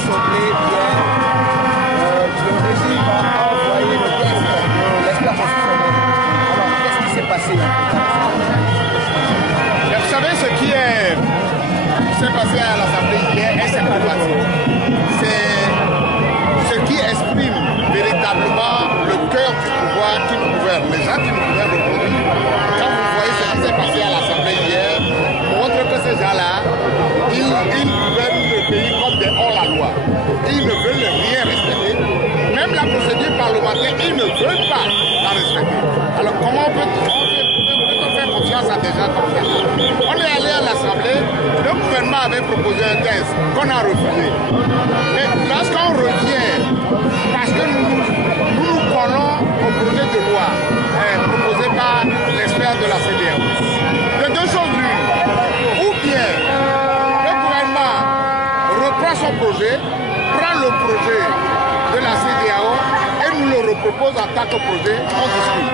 l'Assemblée hier, le régime a envoyé le texte de l'expert constitutionnel. Alors, qu'est-ce qui s'est passé? Vous savez, ce qui s'est passé à l'Assemblée hier est symptomatique. C'est ce qui exprime véritablement le cœur du pouvoir qui nous gouverne, les gens qui nous gouvernent aujourd'hui. Quand vous voyez ce qui s'est passé à l'Assemblée hier, montre que ces gens-là, ils gouvernent le pays comme des hors-la-loi. Ils ne veulent rien respecter. Même la procédure parlementaire, ils ne veulent pas la respecter. Alors comment on peut faire confiance à des gens comme ça? On est allé à l'Assemblée, le gouvernement avait proposé un texte qu'on a refusé. Mais lorsqu'on revient, parce que nous collons au projet de loi proposé par l'expert de la CEDEAO, de deux choses l'une, ou bien le gouvernement reprend son projet, prend le projet de la CEDEAO et nous le repropose en tant que projet, on discute.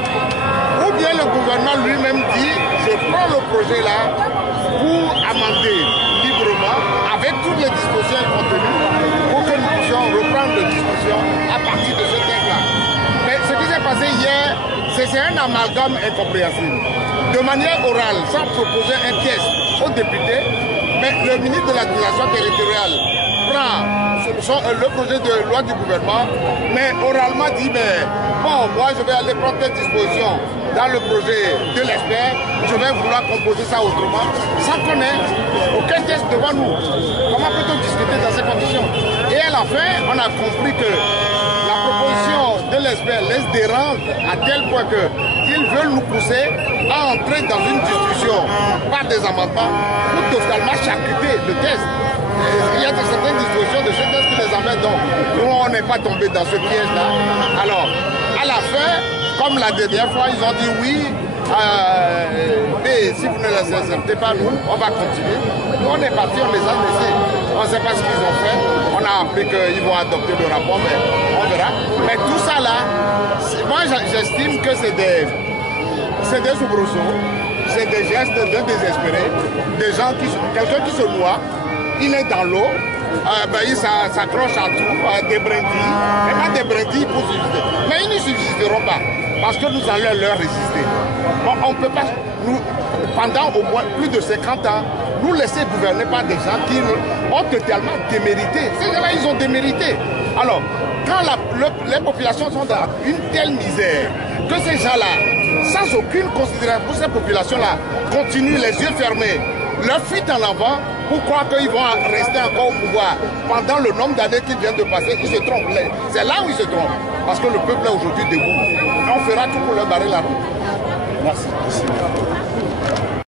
Ou bien le gouvernement lui-même dit, je prends le projet là pour amender librement avec toutes les dispositions contenues pour que nous puissions reprendre les discussions à partir de ce texte-là. Mais ce qui s'est passé hier, c'est un amalgame incompréhensible. De manière orale, sans proposer un texte aux députés, mais le ministre de l'administration territoriale prend le projet de loi du gouvernement, mais oralement dit, mais bon, moi je vais aller prendre telle disposition dans le projet de l'expert, je vais vouloir composer ça autrement, sans qu'on ait aucun texte devant nous. Comment peut-on discuter dans ces conditions? Et à la fin, on a compris que la proposition de l'expert les dérange à tel point qu'ils veulent nous pousser à entrer dans une discussion par des amendements pour totalement charcuter le texte. Il y a certaines dispositions de ce texte qui les amènent, donc nous on n'est pas tombé dans ce piège-là. Alors, à la fin, comme la dernière fois, ils ont dit oui, mais si vous ne les acceptez pas, nous, on va continuer. Nous, on est parti, on les a laissés. On ne sait pas ce qu'ils ont fait. On a appris qu'ils vont adopter le rapport, mais on verra. Mais tout ça là, moi j'estime que c'est des soubresauts, c'est des gestes de désespérés, des gens quelqu'un qui se noie, il est dans l'eau, il s'accroche à tout, des brindilles, et pas des brindilles pour subsister. Mais ils ne subsisteront pas, parce que nous allons leur résister. On ne peut pas, pendant au moins plus de 50 ans, nous laisser gouverner par des gens qui ont totalement démérité. Ces gens-là, ils ont démérité. Alors, quand les populations sont dans une telle misère, que ces gens-là, sans aucune considération pour ces populations-là, continuent les yeux fermés, leur fuite en avant, pour croire qu'ils vont rester encore au pouvoir pendant le nombre d'années qu'ils viennent de passer, ils se trompent. C'est là où ils se trompent. Parce que le peuple est aujourd'hui debout. On fera tout pour leur barrer la route. Merci.